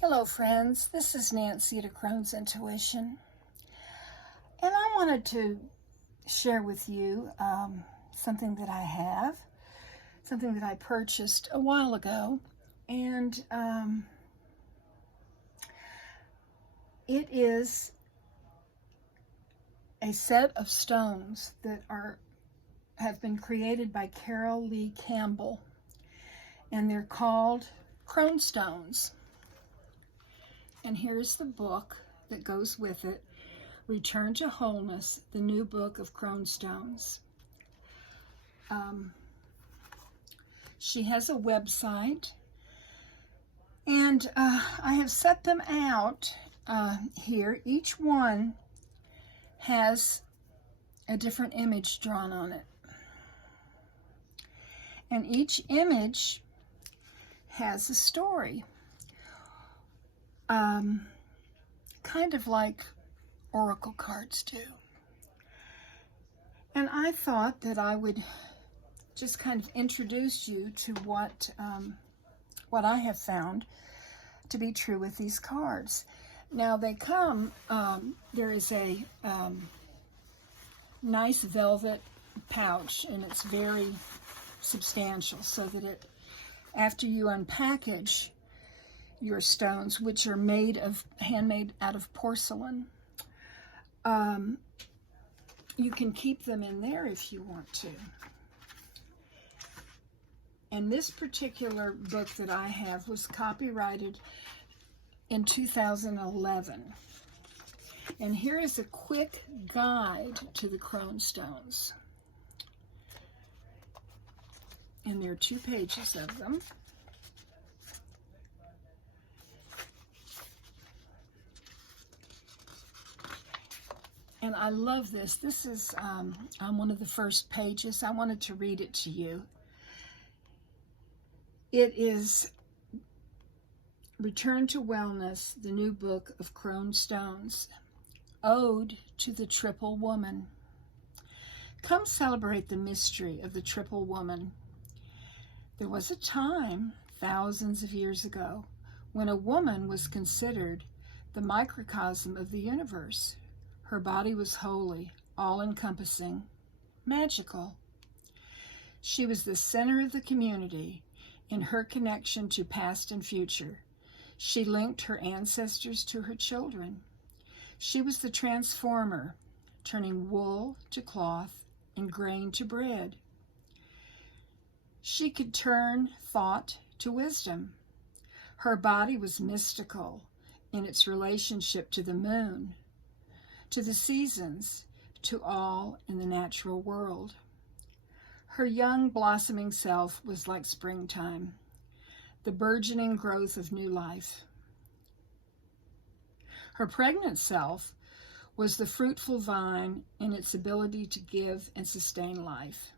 Hello friends, this is Nancy at Crone's Intuition, and I wanted to share with you something that I have, something that I purchased a while ago, and it is a set of stones that have been created by Carol Lee Campbell, and they're called Crone Stones. And here's the book that goes with it, Return to Wholeness, the new book of Crone Stones. She has a website, and I have set them out here. Each one has a different image drawn on it. And each image has a story. Kind of like oracle cards do. And I thought that I would just kind of introduce you to what I have found to be true with these cards. Now they come, there is a nice velvet pouch, and it's very substantial, so that after you unpackage your stones, which are handmade out of porcelain, you can keep them in there if you want to. And this particular book that I have was copyrighted in 2011. And here is a quick guide to the Crone Stones. And there are 2 pages of them. And I love this. This is on one of the first pages. I wanted to read it to you. It is Return to Wellness, the new book of Crone Stones, Ode to the Triple Woman. Come celebrate the mystery of the Triple Woman. There was a time, thousands of years ago, when a woman was considered the microcosm of the universe. Her body was holy, all-encompassing, magical. She was the center of the community in her connection to past and future. She linked her ancestors to her children. She was the transformer, turning wool to cloth and grain to bread. She could turn thought to wisdom. Her body was mystical in its relationship to the moon, to the seasons, to all in the natural world. Her young, blossoming self was like springtime, the burgeoning growth of new life. Her pregnant self was the fruitful vine in its ability to give and sustain life.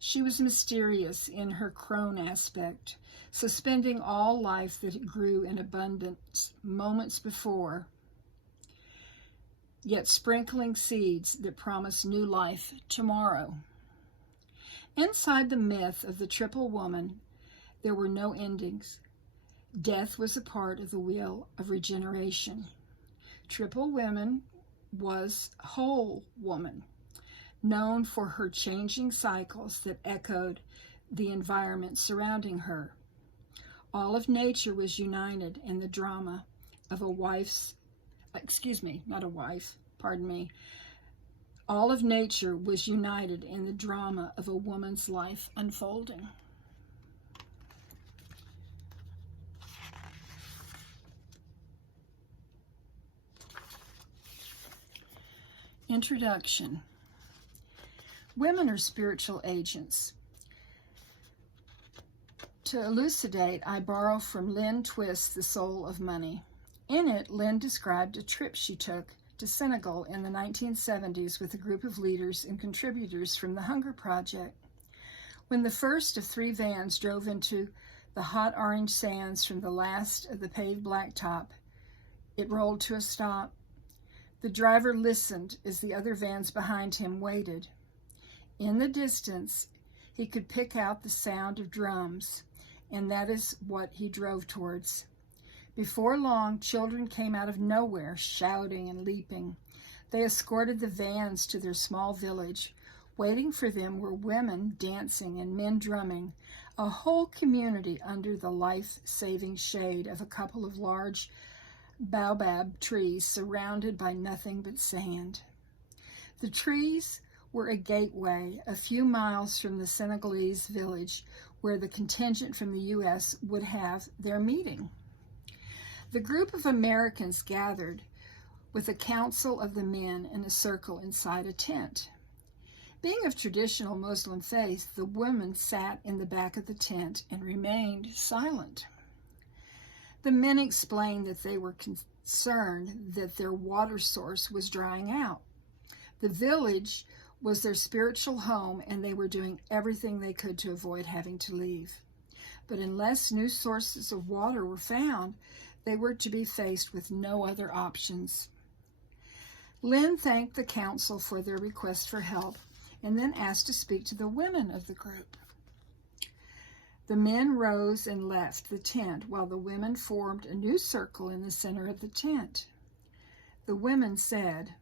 She was mysterious in her crone aspect, suspending all life that grew in abundance moments before, yet sprinkling seeds that promise new life tomorrow. Inside the myth of the Triple Woman, there were no endings. Death was a part of the wheel of regeneration. Triple Woman was Whole Woman, known for her changing cycles that echoed the environment surrounding her. All of nature was united in the drama of all of nature was united in the drama of a woman's life unfolding. Introduction. Women are spiritual agents. To elucidate, I borrow from Lynn Twist's The Soul of Money. In it, Lynn described a trip she took to Senegal in the 1970s with a group of leaders and contributors from the Hunger Project. When the first of 3 vans drove into the hot orange sands from the last of the paved blacktop, it rolled to a stop. The driver listened as the other vans behind him waited. In the distance, he could pick out the sound of drums, and that is what he drove towards. Before long, children came out of nowhere, shouting and leaping. They escorted the vans to their small village. Waiting for them were women dancing and men drumming, a whole community under the life-saving shade of a couple of large baobab trees surrounded by nothing but sand. The trees were a gateway a few miles from the Senegalese village where the contingent from the U.S. would have their meeting. The group of Americans gathered with a council of the men in a circle inside a tent. Being of traditional Muslim faith, the women sat in the back of the tent and remained silent. The men explained that they were concerned that their water source was drying out. The village was their spiritual home, and they were doing everything they could to avoid having to leave. But unless new sources of water were found, they were to be faced with no other options. Lynn thanked the council for their request for help and then asked to speak to the women of the group. The men rose and left the tent while the women formed a new circle in the center of the tent. The women said,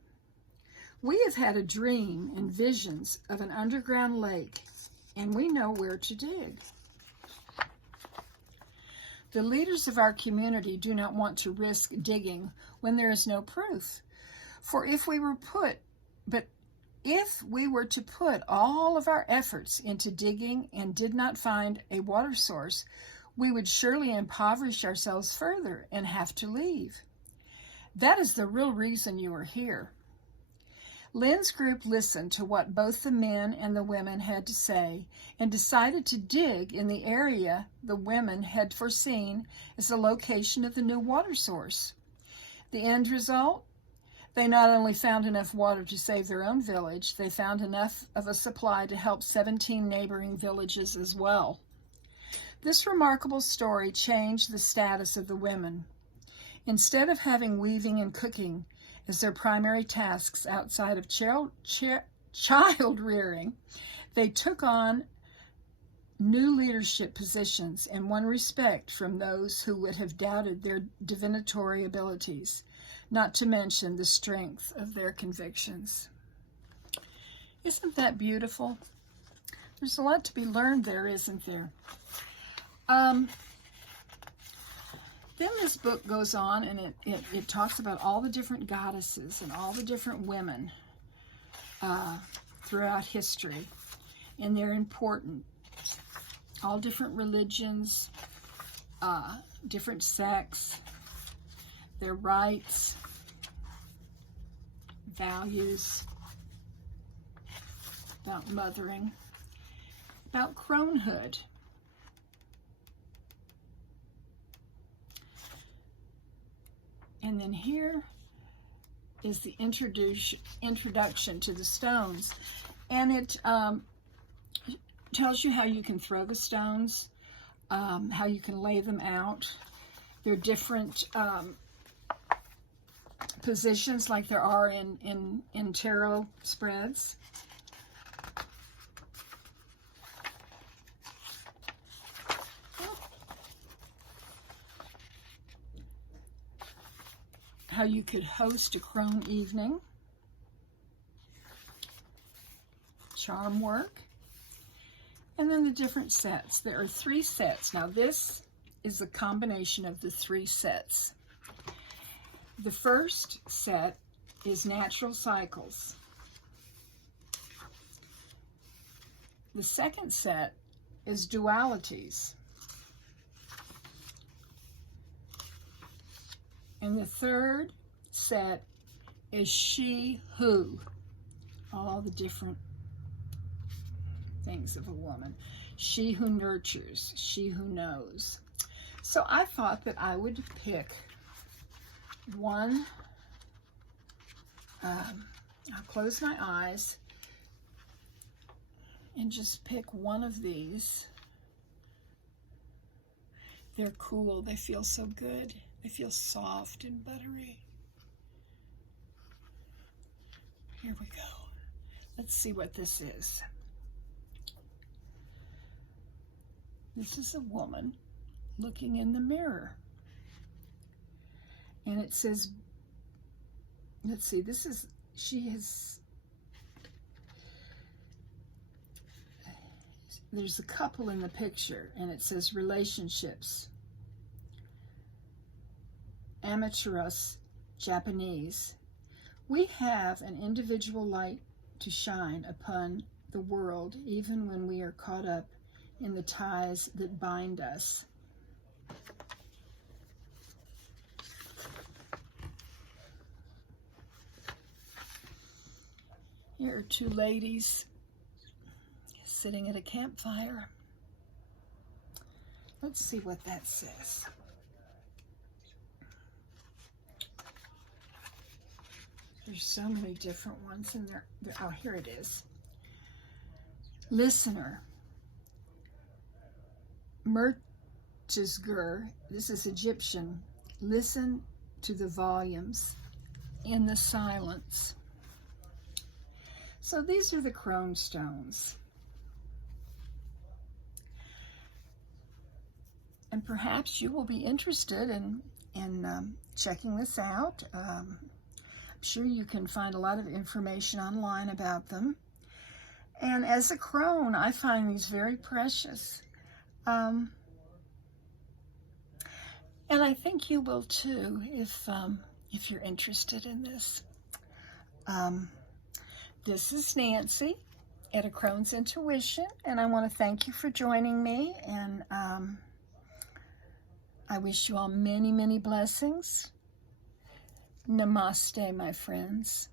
"We have had a dream and visions of an underground lake, and we know where to dig. The leaders of our community do not want to risk digging when there is no proof. For if we were to put all of our efforts into digging and did not find a water source, we would surely impoverish ourselves further and have to leave. That is the real reason you are here." Lynn's group listened to what both the men and the women had to say and decided to dig in the area the women had foreseen as the location of the new water source. The end result? They not only found enough water to save their own village, they found enough of a supply to help 17 neighboring villages as well. This remarkable story changed the status of the women. Instead of having weaving and cooking as their primary tasks outside of child rearing, they took on new leadership positions and won respect from those who would have doubted their divinatory abilities, not to mention the strength of their convictions. Isn't that beautiful? There's a lot to be learned there, isn't there? Then this book goes on and it talks about all the different goddesses and all the different women throughout history, and they're important. All different religions, different sects, their rights, values, about mothering, about cronehood. And then here is the introduction to the stones. And it tells you how you can throw the stones, how you can lay them out. There are different positions like there are in tarot spreads. How you could host a crone evening, charm work, and then the different sets. There are 3 sets. Now this is a combination of the 3 sets. The first set is natural cycles. The second set is dualities. And the third set is she, who, all the different things of a woman. She who nurtures, she who knows. So I thought that I would pick one. I'll close my eyes and just pick one of these. They're cool. They feel so good. They feel soft and buttery. Here we go. Let's see what this is. This is a woman looking in the mirror. And it says, let's see, there's a couple in the picture, and it says relationships, amateurus, Japanese. We have an individual light to shine upon the world, even when we are caught up in the ties that bind us. Here are two ladies sitting at a campfire. Let's see what that says. There's so many different ones in there. Oh, here it is. Listener. Mertesger, this is Egyptian. Listen to the volumes in the silence. So these are the Crone Stones. And perhaps you will be interested in checking this out. I'm sure you can find a lot of information online about them. And as a crone, I find these very precious. And I think you will too, if you're interested in this. This is Nancy at A Crone's Intuition, and I want to thank you for joining me, and I wish you all many, many blessings. Namaste, my friends.